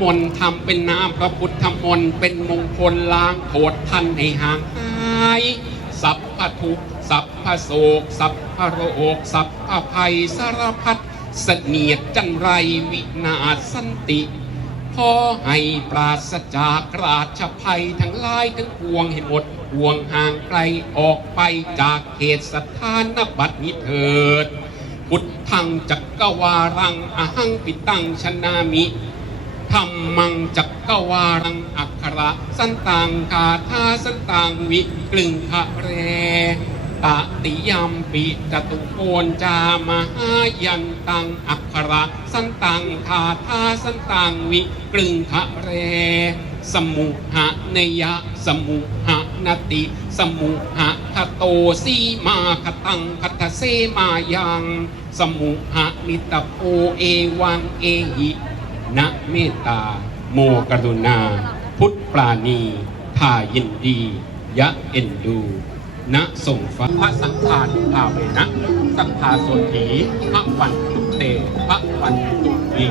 มนต์ทำเป็นน้ำพระพุทธมนต์เป็นมงคลล้างโทษท่านให้ห่างหาย สัพพทุกสัพพโศก สัพพโรคสัพพภัยสารพัดเสนียดจันไรวินาศสันติขอให้ปราศจากราชภัยทั้งหลายทั้งปวงให้หมดห่วงห่างไกลออกไปจากเขตสถานบัดนี้เถิด พุทธังจักกวารังอหังปิตังชนามิ ธรรมังจักกวารังอักขระสันตังคาทาสันตังวิกลึงคะเรตติยมปิจตุโกนจามหายันตังอักขระสันตังคาทาสันตังวิกลึงคะเร สมุหะเนยะ สมุหะนติ สมุหะคโตสีมาคตังคัตเสมายัง สมุหะนิตโปเอวังเอหิ นะเมตตา โมกรุณา พุทธปราณีทายินดี ยะเอ็นดู ณส่งฟ้าพระสังฆานุภาเวนะ สังพาโสถีพระปันตุเต พระปันตุวิ